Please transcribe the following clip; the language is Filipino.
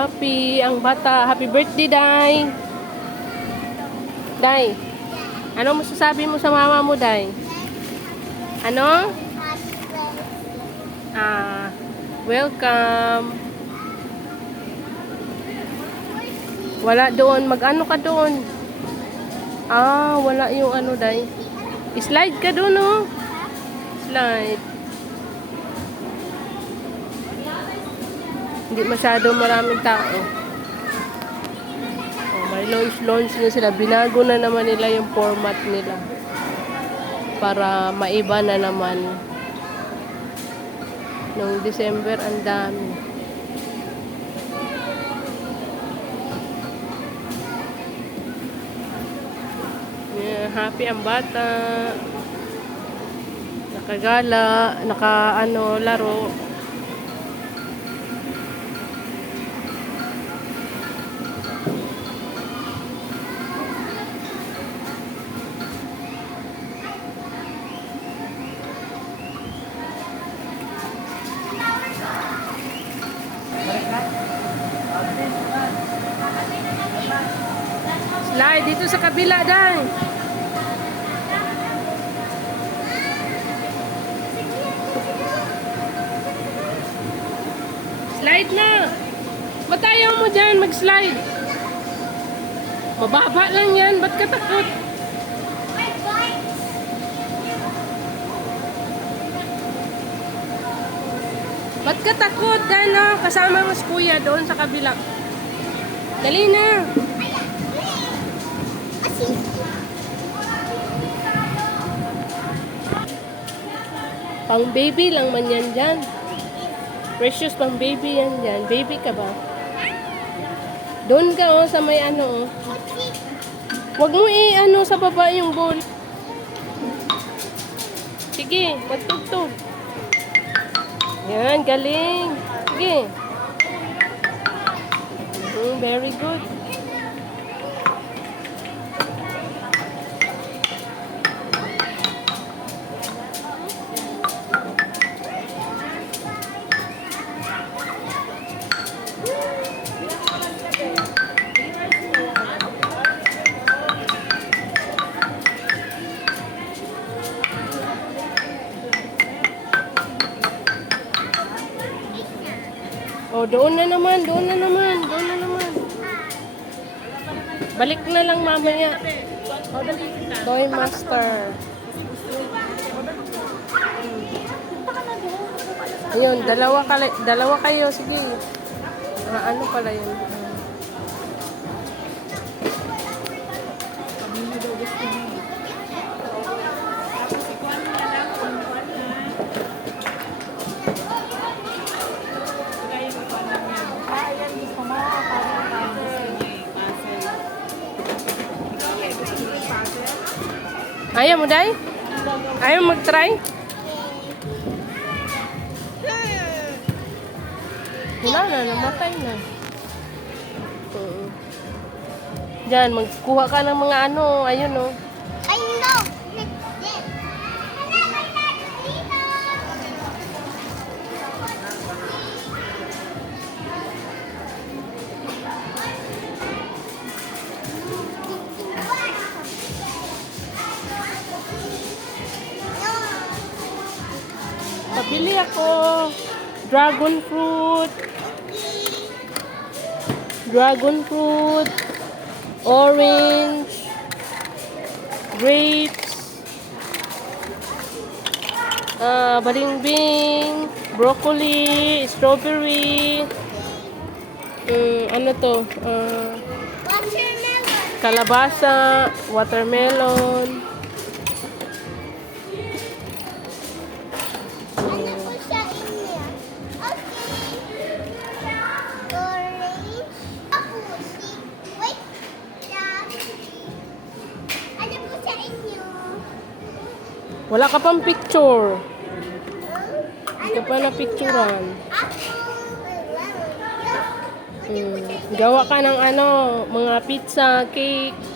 Happy ang bata. Happy birthday, Day. Day, ano masasabi mo sa mama mo, Day? Ano? Welcome. Wala doon. Mag-ano ka doon? Wala yung ano, Day. Slide ka doon, oh. Slide. Hindi masyado maraming tao. May launch na sila. Binago na naman nila yung format nila. Para maiba na naman. Noong December, ang dami. Yeah, happy ang bata. Nakagala, laro. Slide dito sa kabila, Day. Slide na. Matayaw mo dyan, mag-slide. Mababa lang yan. Ba't ka takot? Ba't ka takot? Dahil kasama mo si Kuya doon sa kabila. Dali na. Pang baby lang man yan dyan. Precious pang baby yan dyan. Baby ka ba? Doon ka sa may Huwag mo sa baba yung bowl. Sige, magtugtog. Yan, galing. Sige. Very good. Doon na naman. Balik na lang mamaya. Toy Master. Ayun, dalawa kayo. Sige. Ano pala yun? Ayaw mo, Day? Ayaw mag-try? Wala na, namatay na. Diyan, magkuha ka ng mga ayun, oh. I know. Pabili ako. Dragon fruit, orange, grapes, balimbing, broccoli, strawberry, Watermelon. kalabasa, watermelon. Wala ka pang picture. Hindi ka pa na picturean. Gawa ka ng mga pizza, cake.